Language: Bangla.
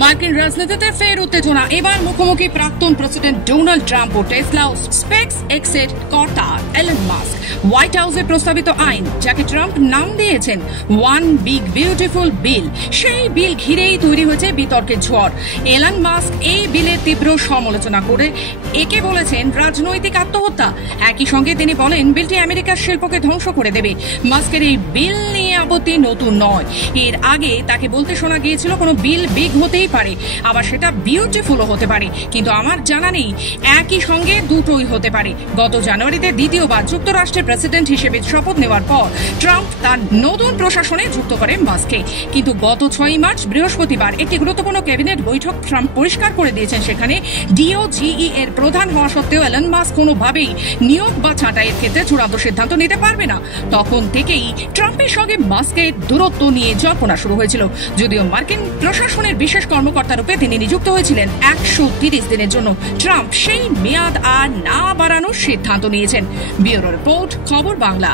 মার্কিন রাজনীতিতে ফের উত্তেজনা। এবার মুখোমুখি প্রাক্তন প্রেসিডেন্ট ডোনাল্ড ট্রাম্প ও টেসলা ও স্পেস এক্সের কর্তা এলন মাস্ক। হোয়াইট হাউসের প্রস্তাবিত আইন, যাকে ট্রাম্প নাম দিয়েছেন ওয়ান বিগ বিউটিফুল বিল, সেই বিল ঘিরেই তৈরি হয়েছে বিতর্কের ঝড়। এলন মাস্ক এই বিলের তীব্র সমালোচনা করে একে বলেছেন রাজনৈতিক আত্মহত্যা। একই সঙ্গে তিনি বলেন বিলটি আমেরিকার শিল্পকে ধ্বংস করে দেবে। মাস্কের এই বিল নিয়ে আপত্তি নতুন নয়। এর আগে তাকে বলতে শোনা গিয়েছিল কোনো বিল বিগ হতেই পারে, আবার সেটা বিউটিফুলও হতে পারে, কিন্তু আমার জানা নেই একই সঙ্গে দুটোই হতে পারে। গত জানুয়ারিতে দ্বিতীয়বার যুক্তরাষ্ট্রের প্রেসিডেন্ট হিসেবে শপথ নেওয়ার পর ট্রাম্প তার নতুন প্রশাসনে যুক্ত করেন মাস্ককে। কিন্তু গত 6 মার্চ বৃহস্পতিবার একটি গুরুত্বপূর্ণ ক্যাবিনেট বৈঠক ট্রাম্প পরিষ্কার করে দিয়েছেন সেখানে ডিওজিই এর প্রধান হওয়া সত্ত্বেও এলন মাস্ক কোনোভাবেই নিয়োগ বা ছাঁটাইয়ের ক্ষেত্রে চূড়ান্ত সিদ্ধান্ত নিতে পারবে না। তখন থেকেই ট্রাম্পের সঙ্গে মাস্কের দূরত্ব নিয়ে জল্পনা শুরু হয়েছিল। যদিও মার্কিন প্রশাসনের বিশেষ কর্মকর্তা রূপে তিনি নিযুক্ত হয়েছিলেন 130 দিনের জন্য, ট্রাম্প সেই মেয়াদ আর না বাড়ানোর সিদ্ধান্ত নিয়েছেন। ব্যুরো রিপোর্ট, খবর বাংলা।